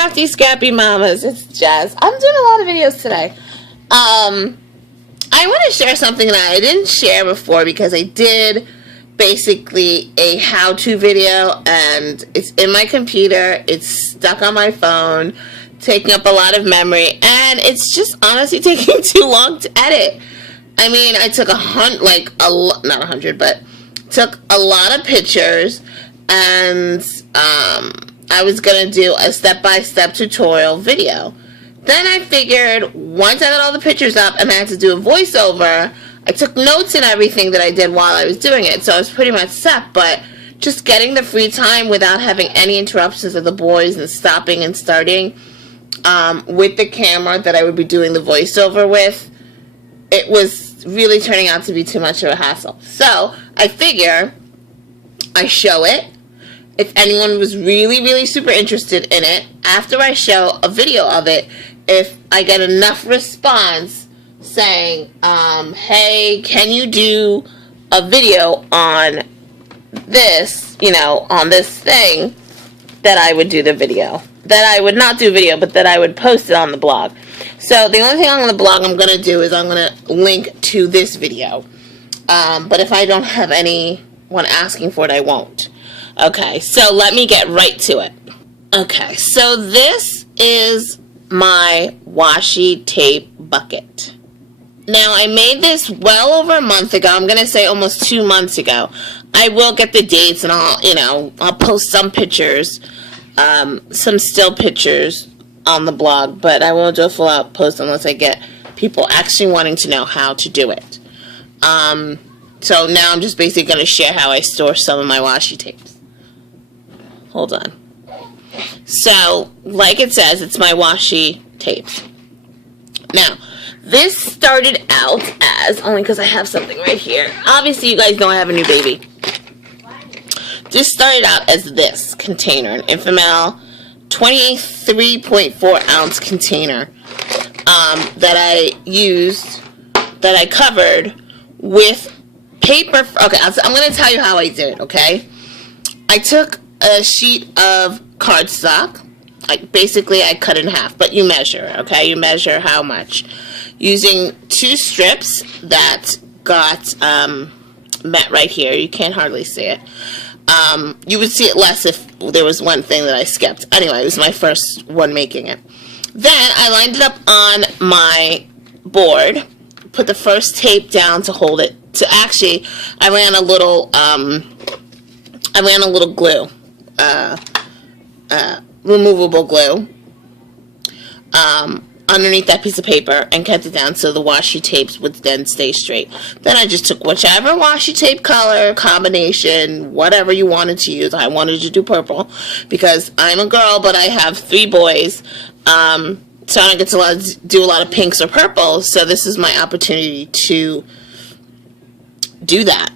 crafty, scrappy mamas. It's Jazz. I'm doing a lot of videos today. I want to share something that I didn't share before because I did basically a how-to video and it's in my computer. It's stuck on my phone, taking up a lot of memory, and it's just honestly taking too long to edit. I mean, I took not 100, but took a lot of pictures, and I was going to do a step-by-step tutorial video. Then I figured once I got all the pictures up and I had to do a voiceover, I took notes and everything that I did while I was doing it, so I was pretty much set, but just getting the free time without having any interruptions of the boys and stopping and starting with the camera that I would be doing the voiceover with, it was really turning out to be too much of a hassle. So I figure I show it. If anyone was really, really super interested in it, after I show a video of it, if I get enough response saying, hey, can you do a video on this, on this thing, that I would do the video. That I would not do video, but that I would post it on the blog. So the only thing on the blog I'm going to do is I'm going to link to this video. But if I don't have anyone asking for it, I won't. Okay, so let me get right to it. Okay, so this is my washi tape bucket. Now, I made this well over a month ago. I'm going to say almost 2 months ago. I will get the dates and I'll post some pictures, some still pictures on the blog, but I won't do a full out post unless I get people actually wanting to know how to do it. So now I'm just basically going to share how I store some of my washi tapes. Hold on. So, like it says, it's my washi tapes. Now, this started out as, only because I have something right here. Obviously, you guys know I have a new baby. This started out as this container, an Infamil 23.4 ounce container that I used, that I covered with paper. Okay, I'm going to tell you how I did it, okay? I took a sheet of cardstock. Basically, I cut it in half, but you measure, okay? You measure how much. Using 2 strips that got met right here. You can't hardly see it. You would see it less if there was one thing that I skipped. Anyway, it was my first one making it. Then I lined it up on my board, put the first tape down to hold it. I ran a little glue, removable glue, underneath that piece of paper and kept it down so the washi tapes would then stay straight. Then I just took whichever washi tape color, combination, whatever you wanted to use. I wanted to do purple because I'm a girl, but I have 3 boys, so I don't get to do a lot of pinks or purples, so this is my opportunity to do that.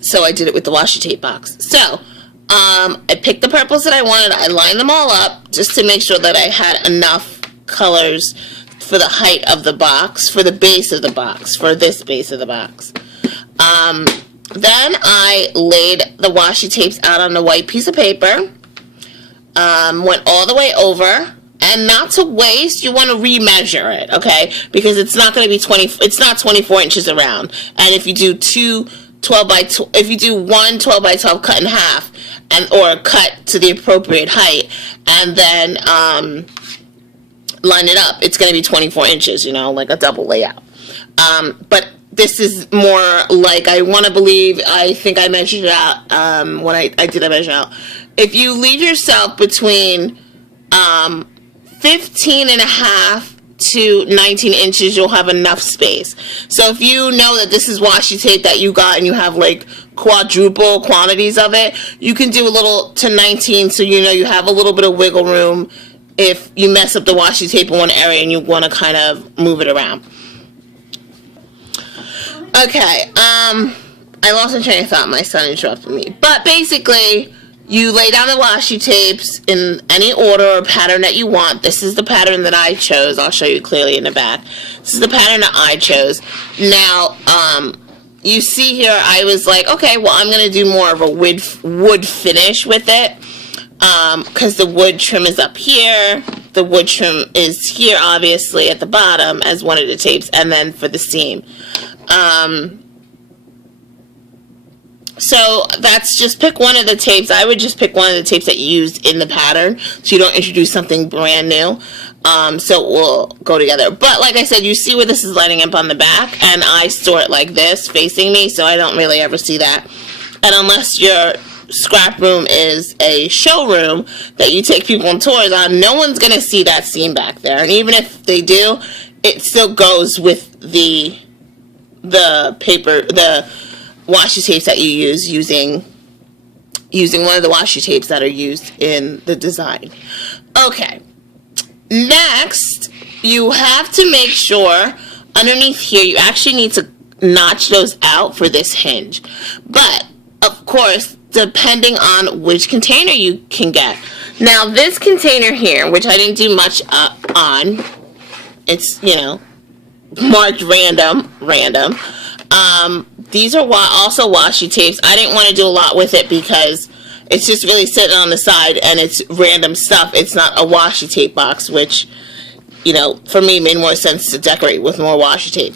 So I did it with the washi tape box. So I picked the purples that I wanted. I lined them all up just to make sure that I had enough colors for the height of the box, for the base of the box, for this base of the box. Then I laid the washi tapes out on a white piece of paper, went all the way over, and not to waste, you want to remeasure it, okay? Because it's not going to be it's not 24 inches around. And if you do if you do one 12 by 12 cut in half, or cut to the appropriate height, and then line it up, it's going to be 24 inches, like a double layout. But this is more like, I think I measured it out, when I did measure out. If you leave yourself between 15 and a half to 19 inches, you'll have enough space. So if you know that this is washi tape that you got and you have like quadruple quantities of it, you can do a little to 19, so you have a little bit of wiggle room if you mess up the washi tape in one area and you want to kind of move it around. Okay, I lost my train of thought. My son interrupted me. But basically, you lay down the washi tapes in any order or pattern that you want. This is the pattern that I chose. I'll show you clearly in the back. This is the pattern that I chose. Now, you see here, I was like, okay, well, I'm going to do more of a wood finish with it. because the wood trim is up here. The wood trim is here, obviously, at the bottom as one of the tapes, and then for the seam. So that's just pick one of the tapes. I would just pick one of the tapes that you used in the pattern, so you don't introduce something brand new. So it will go together. But like I said, you see where this is lining up on the back, and I store it like this, facing me, so I don't really ever see that. And unless your scrap room is a showroom that you take people on tours on, no one's going to see that seam back there. And even if they do, it still goes with the paper, the washi tapes that you use, using one of the washi tapes that are used in the design. Okay. Next, you have to make sure underneath here you actually need to notch those out for this hinge. But, of course, depending on which container you can get. Now, this container here, which I didn't do much on, it's, you know, marked random. These are also washi tapes. I didn't want to do a lot with it because it's just really sitting on the side and it's random stuff. It's not a washi tape box, which, you know, for me made more sense to decorate with more washi tape.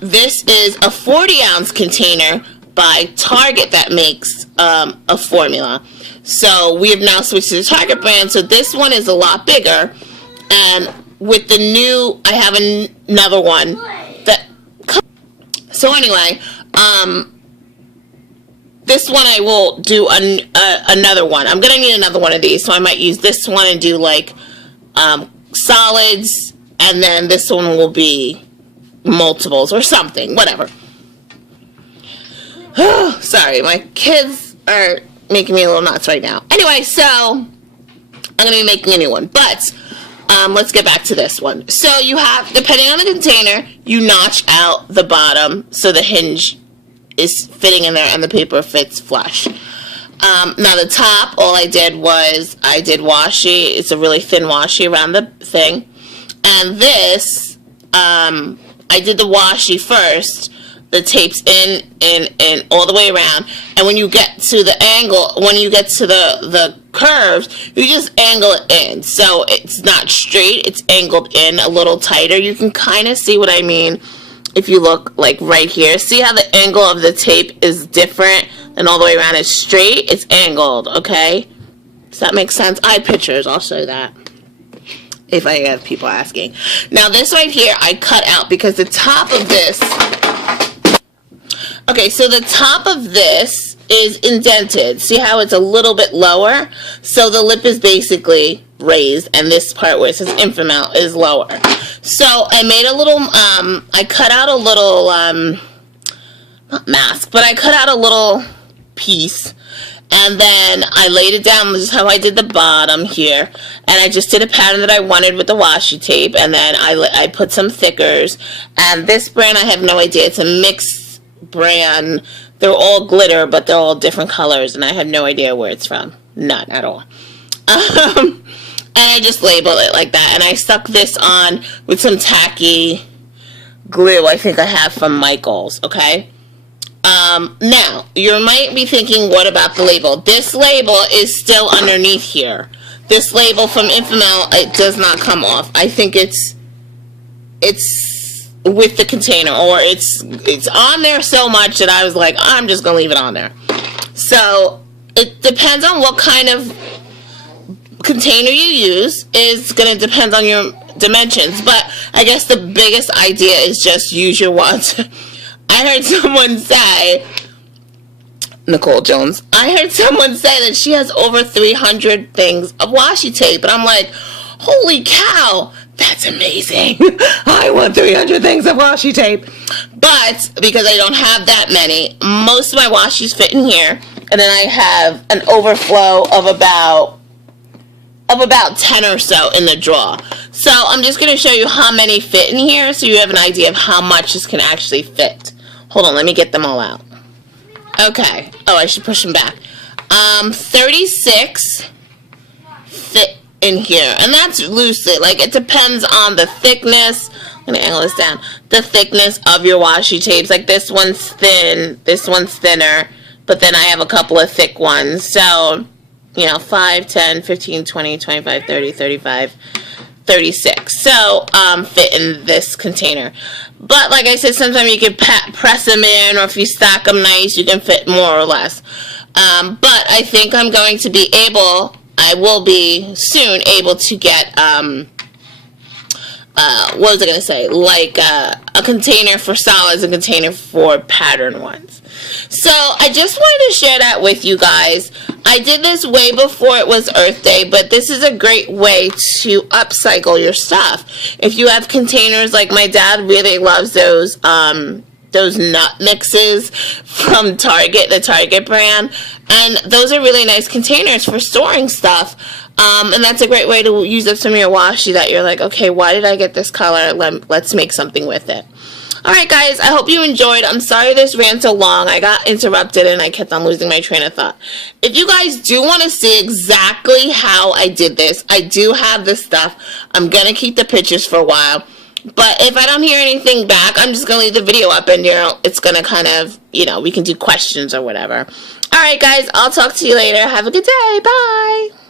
This is a 40-ounce container by Target that makes a formula. So we have now switched to the Target brand. So this one is a lot bigger. And with the new, I have another one that. So anyway, this one I will do another one. I'm going to need another one of these, so I might use this one and do like solids, and then this one will be multiples or something, whatever. Sorry, my kids are making me a little nuts right now. Anyway, so I'm going to be making a new one, but let's get back to this one. So you have, depending on the container, you notch out the bottom so the hinge is fitting in there and the paper fits flush. Now the top, all I did was I did washi. It's a really thin washi around the thing. And this, I did the washi first. The tape's in all the way around, and when you get to the angle, when you get to the curves, you just angle it in, so it's not straight, it's angled in a little tighter. You can kind of see what I mean if you look like right here. See how the angle of the tape is different and all the way around is straight? It's angled, okay? Does that make sense? I have pictures, I'll show you that if I have people asking. Now this right here I cut out because the top of this, okay, so the top of this is indented. See how it's a little bit lower? So the lip is basically raised, and this part where it says Infamount is lower. So I made a little, I cut out a little, not mask, but I cut out a little piece, and then I laid it down. This is how I did the bottom here, and I just did a pattern that I wanted with the washi tape, and then I put some thickers. And this brand, I have no idea. It's a mixed brand. They're all glitter, but they're all different colors, and I have no idea where it's from. None at all. And I just labeled it like that, and I stuck this on with some tacky glue I think I have from Michael's, okay? Now, you might be thinking, what about the label? This label is still underneath here. This label from Infamount, it does not come off. I think it's with the container, or it's on there so much that I was like, I'm just gonna leave it on there. So it depends on what kind of container you use. Is gonna depend on your dimensions, but I guess the biggest idea is just use your ones. I heard someone say, Nicole Jones, I heard someone say that she has over 300 things of washi tape, and I'm like, holy cow, that's amazing. I want 300 things of washi tape. But because I don't have that many, most of my washis fit in here, and then I have an overflow of about 10 or so in the drawer. So I'm just going to show you how many fit in here so you have an idea of how much this can actually fit. Hold on, let me get them all out. Okay. Oh, I should push them back. 36 fit in here, and that's loosely, like, it depends on the thickness. I'm going to angle this down. The thickness of your washi tapes. Like, this one's thin, this one's thinner, but then I have a couple of thick ones. So you know, 5, 10, 15, 20, 25, 30, 35, 36. So, fit in this container. But like I said, sometimes you can press them in, or if you stack them nice, you can fit more or less. But I think I'm going to be able, I will be soon able to get, what was I going to say? Like a container for solids, a container for pattern ones. So I just wanted to share that with you guys. I did this way before it was Earth Day, but this is a great way to upcycle your stuff. If you have containers, like my dad really loves those nut mixes from Target, the Target brand, and those are really nice containers for storing stuff. And that's a great way to use up some of your washi that you're like, okay, why did I get this color? Let's make something with it. Alright guys, I hope you enjoyed. I'm sorry this ran so long. I got interrupted and I kept on losing my train of thought. If you guys do want to see exactly how I did this, I do have this stuff. I'm going to keep the pictures for a while. But if I don't hear anything back, I'm just going to leave the video up and, you know, it's going to kind of, you know, we can do questions or whatever. Alright guys, I'll talk to you later. Have a good day. Bye.